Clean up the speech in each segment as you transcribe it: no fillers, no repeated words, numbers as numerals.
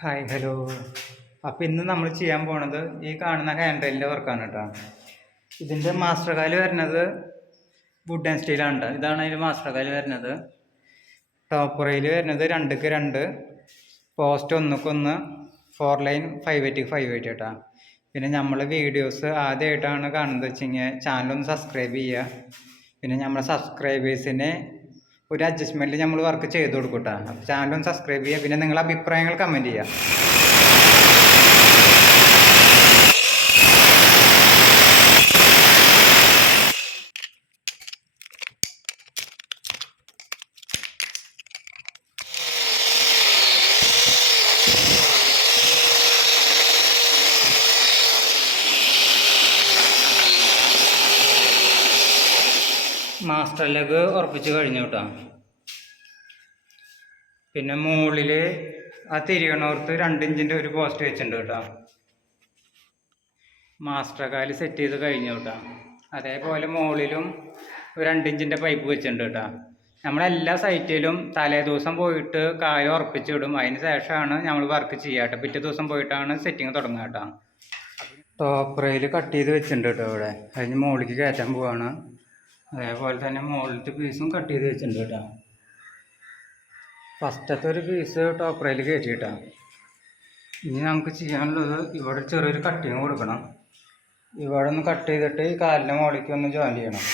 Hi hello. അപ്പോൾ ഇന്ന് നമ്മൾ ചെയ്യാൻ പോണത് ഈ കാണുന്ന ഹാൻഡ് റെയിലിൻ്റെ വർക്കാണ് കേട്ടോ. ഇതിൻ്റെ മാസ്റ്റർ കാല് വരുന്നത് വുഡ് ആൻഡ് സ്റ്റീലാണ് കേട്ടോ. ഇതാണ് അതിൻ്റെ മാസ്റ്റർ കാല് വരുന്നത്. ടോപ്പ് റെയിൽ വരുന്നത് 2x2, post 1x1, 4 line 580x580 കേട്ടോ. പിന്നെ നമ്മൾ വീഡിയോസ് ആദ്യമായിട്ടാണ് കാണുന്നത് വെച്ചെങ്കിൽ ചാനലൊന്ന് സബ്സ്ക്രൈബ് ചെയ്യുക. പിന്നെ നമ്മളെ സബ്സ്ക്രൈബേഴ്സിനെ ഒരു അഡ്ജസ്റ്റ്മെൻറ്റിൽ നമ്മൾ വർക്ക് ചെയ്ത് കൊടുക്കും കേട്ടോ. അപ്പോൾ ചാനലൊന്ന് സബ്സ്ക്രൈബ് ചെയ്യുക. പിന്നെ നിങ്ങളുടെ അഭിപ്രായങ്ങൾ കമൻറ്റ് ചെയ്യുക. മാസ്റ്റർ ലെഗ് ഉറപ്പിച്ച് കഴിഞ്ഞു കേട്ടോ. പിന്നെ മുകളിൽ ആ തിരിയണോർത്ത് 2 ഇഞ്ചിൻ്റെ ഒരു പോസ്റ്റ് വെച്ചിട്ടുണ്ട് കേട്ടോ. മാസ്റ്റർ കാല് സെറ്റ് ചെയ്ത് കഴിഞ്ഞു കേട്ടോ. അതേപോലെ മുകളിലും ഒരു 2 ഇഞ്ചിൻ്റെ പൈപ്പ് വെച്ചിട്ടുണ്ട് കേട്ടോ. നമ്മളെല്ലാ സൈറ്റിലും തലേ ദിവസം പോയിട്ട് കാല് ഉറപ്പിച്ചിടും. അതിന് ശേഷമാണ് നമ്മൾ വർക്ക് ചെയ്യുക കേട്ടോ. പിറ്റേ ദിവസം പോയിട്ടാണ് സെറ്റിങ് തുടങ്ങുക കേട്ടോ. ടോപ്പ് റെയിൽ കട്ട് ചെയ്ത് വെച്ചിട്ടുണ്ട് കേട്ടോ. ഇവിടെ അതിന് മുകളിലേക്ക് കയറ്റാൻ പോവാണ്. അതേപോലെ തന്നെ മുകളിലത്തെ പീസും കട്ട് ചെയ്ത് വെച്ചിട്ടുണ്ട് കേട്ടോ. ഫസ്റ്റത്തെ ഒരു പീസ് ടോപ്പ് റെയിൽ കയറ്റിയിട്ടാണ്. ഇനി നമുക്ക് ചെയ്യാനുള്ളത് ഇവിടെ ചെറിയൊരു കട്ടിങ് കൊടുക്കണം. ഇവിടെ ഒന്ന് കട്ട് ചെയ്തിട്ട് ഈ കാലിൻ്റെ മുകളിലേക്ക് ഒന്ന് ജോയിൻ ചെയ്യണം.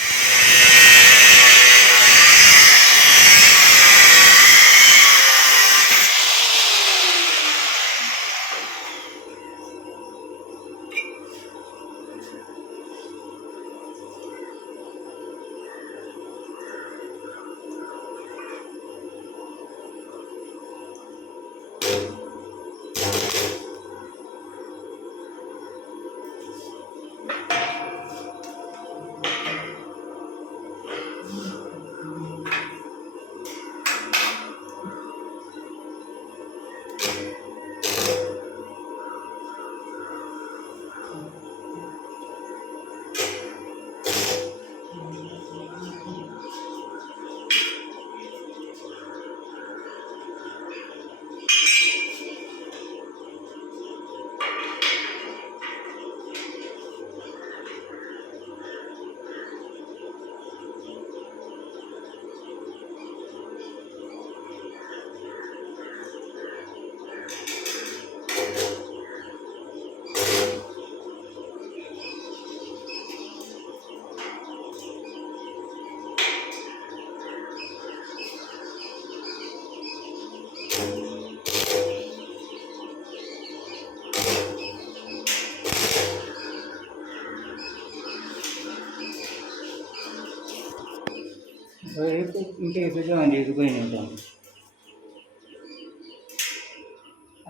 കേസ് ജോയിൻ ചെയ്ത് കഴിഞ്ഞു കേട്ടോ.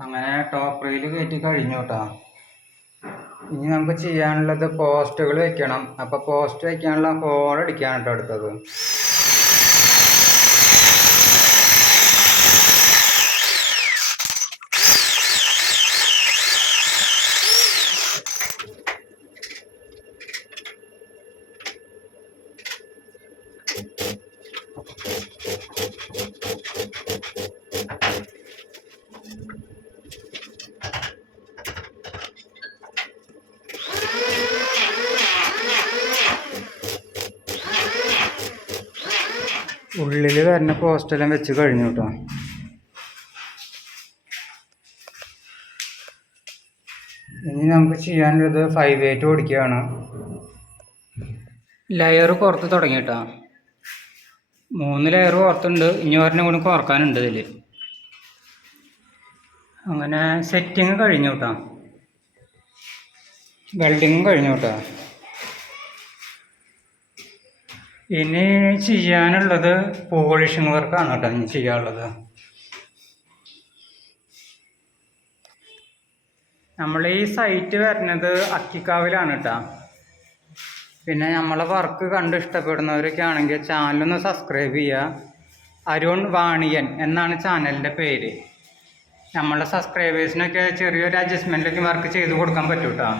അങ്ങനെ ടോപ്പ് റെയിൽ കയറ്റി കഴിഞ്ഞു കേട്ടോ. ഇനി നമുക്ക് ചെയ്യാനുള്ളത് പോസ്റ്റുകൾ വെക്കണം. അപ്പോൾ പോസ്റ്റ് വയ്ക്കാനുള്ള ഹോൾ അടിക്കാണ് കേട്ടോ അടുത്തത്. ഉള്ളിൽ വരുന്ന പോസ്റ്റെല്ലാം വെച്ച് കഴിഞ്ഞു കേട്ടോ. ഇനി നമുക്ക് ചെയ്യാനുള്ളത് 5/8 ഓടിക്കുകയാണ്. ലെയർ പുറത്ത് തുടങ്ങി കേട്ടോ. 3 ലെയർ പുറത്തുണ്ട്. ഇനി ഒരെണ്ണം കൂടി കുറക്കാനുണ്ട് ഇതിൽ. അങ്ങനെ സെറ്റിങ് കഴിഞ്ഞു കേട്ടോ. വെൽഡിങ്ങും കഴിഞ്ഞു കേട്ടോ. ഇനി ചെയ്യാനുള്ളത് പോളിഷിങ് വർക്കാണ് കേട്ടോ. ഇനി ചെയ്യാനുള്ളത് നമ്മൾ ഈ സൈറ്റ് വരുന്നത് അക്കിക്കാവിലാണ് കേട്ടോ. പിന്നെ നമ്മളെ വർക്ക് കണ്ട് ഇഷ്ടപ്പെടുന്നവരൊക്കെ ആണെങ്കിൽ ചാനലൊന്ന് സബ്സ്ക്രൈബ് ചെയ്യുക. അരുൺ വാണിയൻ എന്നാണ് ചാനലിൻ്റെ പേര്. നമ്മളെ സബ്സ്ക്രൈബേഴ്സിനൊക്കെ ചെറിയൊരു അഡ്ജസ്റ്റ്മെൻറ്റിലൊക്കെ വർക്ക് ചെയ്ത് കൊടുക്കാൻ പറ്റും കേട്ടോ.